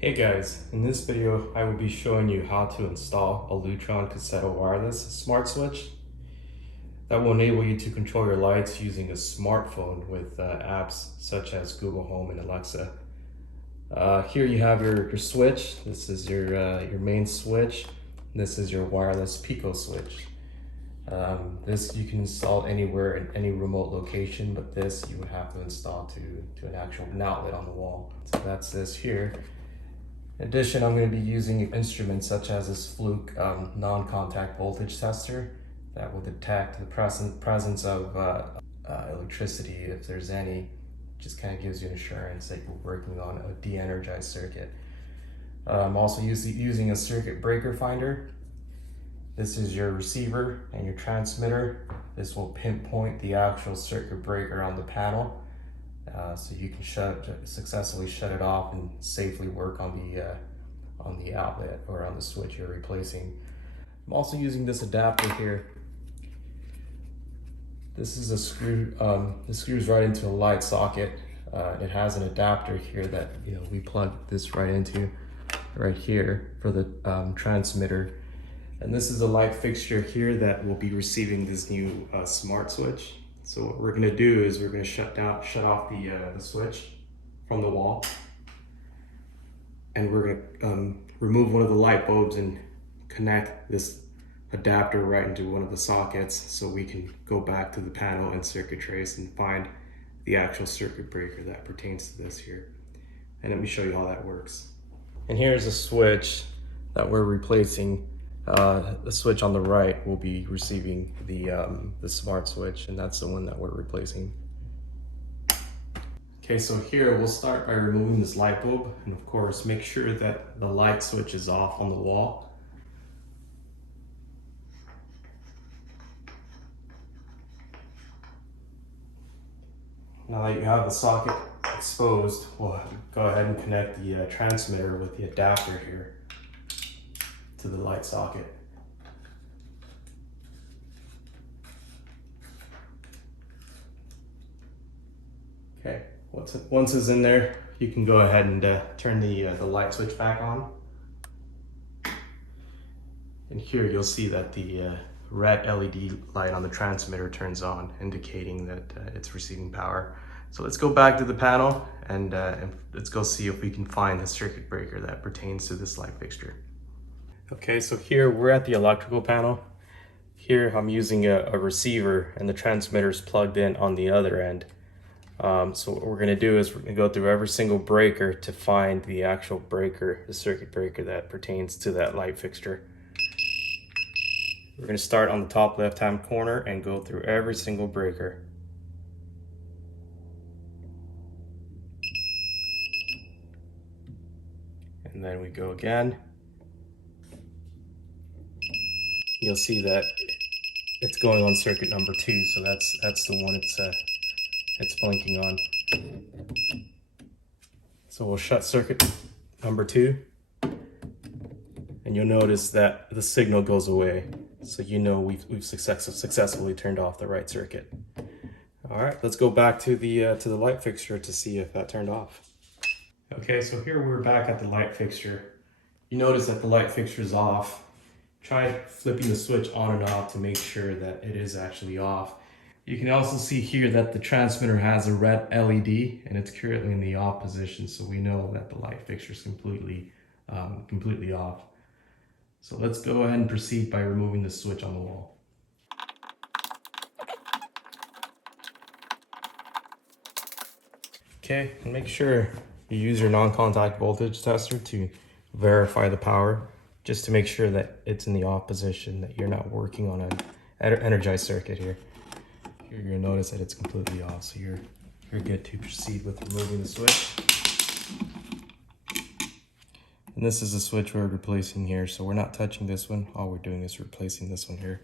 Hey guys, in this video I will be showing you how to install a Lutron Caseta wireless smart switch that will enable you to control your lights using a smartphone with apps such as Google Home and Alexa. Here you have your switch. This is your main switch. This is your wireless Pico switch. This you can install anywhere in any remote location, but this you would have to install to an outlet on the wall. So that's this here. In addition, I'm going to be using instruments such as this Fluke non-contact voltage tester that will detect the presence of electricity if there's any. Just kind of gives you assurance that you're working on a de-energized circuit. I'm also using a circuit breaker finder. This is your receiver and your transmitter. This will pinpoint the actual circuit breaker on the panel. So you can successfully shut it off and safely work on the outlet or on the switch you're replacing. I'm also using this adapter here. This is a screw. This screws right into a light socket. It has an adapter here that we plug this right into, right here for the transmitter. And this is a light fixture here that will be receiving this new smart switch. So what we're gonna do is we're gonna shut off the switch from the wall, and we're gonna remove one of the light bulbs and connect this adapter right into one of the sockets so we can go back to the panel and circuit trace and find the actual circuit breaker that pertains to this here. And let me show you how that works. And here's a switch that we're replacing. The switch on the right will be receiving the smart switch, and that's the one that we're replacing. Okay, so here we'll start by removing this light bulb, and of course make sure that the light switch is off on the wall. Now that you have the socket exposed, we'll go ahead and connect the transmitter with the adapter here to the light socket. Okay, once it's in there, you can go ahead and turn the light switch back on. And here you'll see that the red LED light on the transmitter turns on, indicating that it's receiving power. So let's go back to the panel and let's go see if we can find the circuit breaker that pertains to this light fixture. Okay, so here we're at the electrical panel. Here I'm using a receiver and the transmitter is plugged in on the other end. So what we're gonna do is we're gonna go through every single breaker to find the actual breaker, the circuit breaker that pertains to that light fixture. We're gonna start on the top left-hand corner and go through every single breaker. And then we go again. You'll see that it's going on circuit number 2, so that's the one it's blinking on. So we'll shut circuit number 2, and you'll notice that the signal goes away. So we've successfully turned off the right circuit. All right, let's go back to the light fixture to see if that turned off. Okay, so here we're back at the light fixture. You notice that the light fixture is off. Try flipping the switch on and off to make sure that it is actually off. You can also see here that the transmitter has a red LED and it's currently in the off position, so we know that the light fixture is completely off. So let's go ahead and proceed by removing the switch on the wall. Okay, and make sure you use your non-contact voltage tester to verify the power, just to make sure that it's in the off position, that you're not working on an energized circuit here. Here you'll notice that it's completely off, so you're good to proceed with removing the switch. And this is the switch we're replacing here, so we're not touching this one. All we're doing is replacing this one here.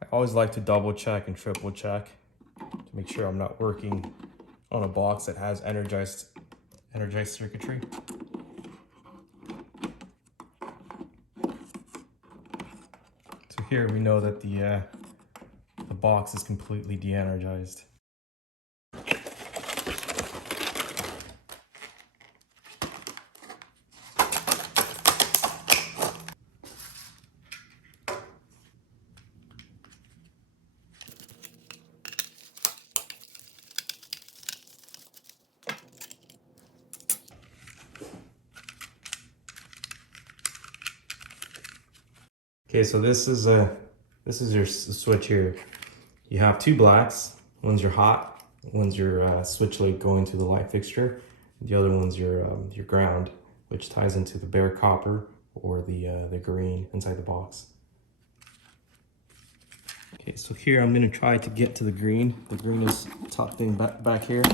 I always like to double check and triple check to make sure I'm not working on a box that has energized circuitry. So here we know that the box is completely de-energized. Okay, so this is your switch here. You have two blacks. One's your hot, one's your switch link going to the light fixture. The other one's your ground, which ties into the bare copper or the green inside the box. Okay, so here I'm gonna try to get to the green. The green is tucked in back here.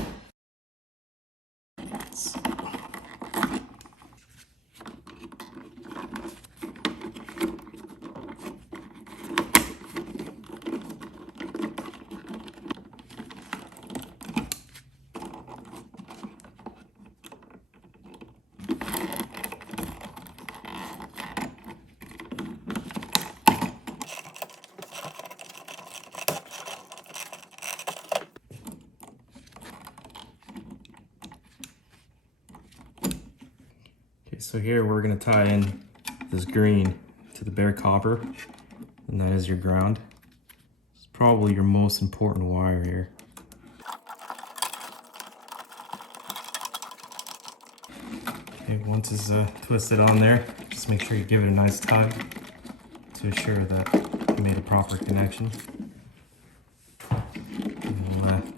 Okay, so here we're gonna tie in this green to the bare copper, and that is your ground. It's probably your most important wire here. Okay, once it's twisted on there, just make sure you give it a nice tug to assure that you made a proper connection. And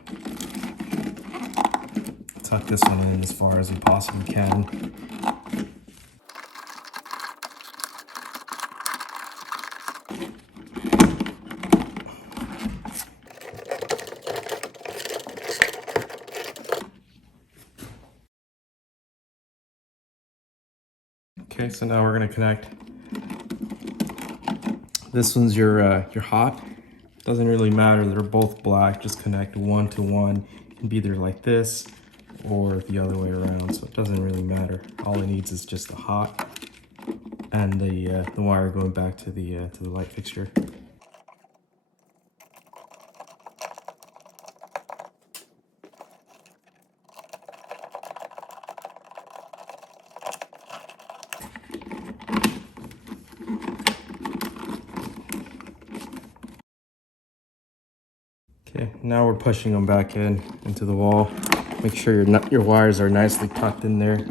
tuck this one in as far as you possibly can. Okay, so now we're gonna connect. This one's your hot. Doesn't really matter, they're both black. Just connect one to one. It can be either like this or the other way around, so it doesn't really matter. All it needs is just the hot and the wire going back to the light fixture. Okay, now we're pushing them back into the wall. Make sure your wires are nicely tucked in there.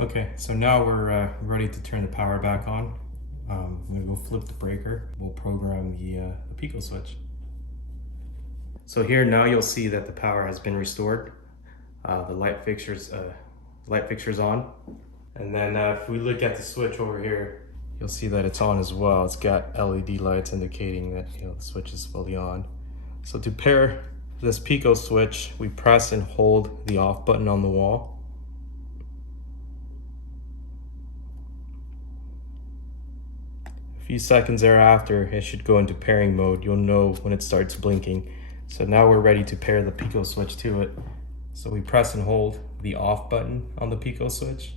Okay, so now we're ready to turn the power back on. I'm gonna go flip the breaker. We'll program the Pico switch. So here now you'll see that the power has been restored. The light fixture's on. And then if we look at the switch over here, you'll see that it's on as well. It's got LED lights indicating that the switch is fully on. So to pair this Pico switch, we press and hold the off button on the wall. A few seconds thereafter, it should go into pairing mode. You'll know when it starts blinking. So now we're ready to pair the Pico switch to it. So we press and hold the off button on the Pico switch.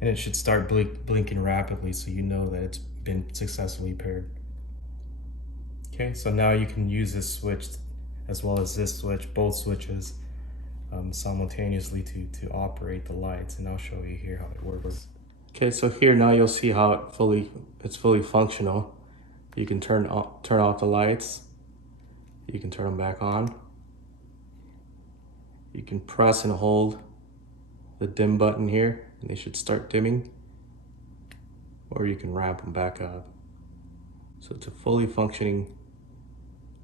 And it should start blinking rapidly, so you know that it's been successfully paired. Okay, so now you can use this switch as well as this switch, both switches, simultaneously to operate the lights, and I'll show you here how it works. Okay, so here now you'll see how it's fully functional. You can turn off the lights. You can turn them back on. You can press and hold the dim button here, and they should start dimming. Or you can ramp them back up. So it's a fully functioning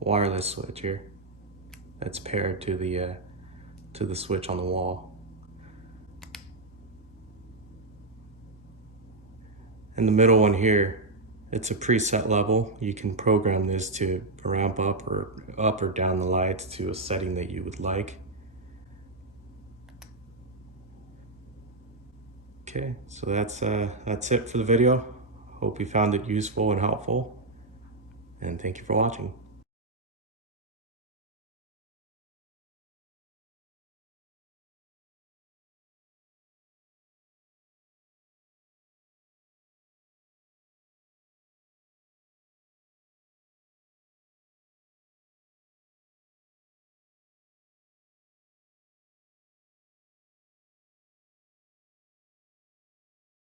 wireless switch here that's paired to the switch on the wall. And the middle one here, it's a preset level. You can program this to ramp up or down the lights to a setting that you would like. Okay, so that's it for the video. Hope you found it useful and helpful, and thank you for watching.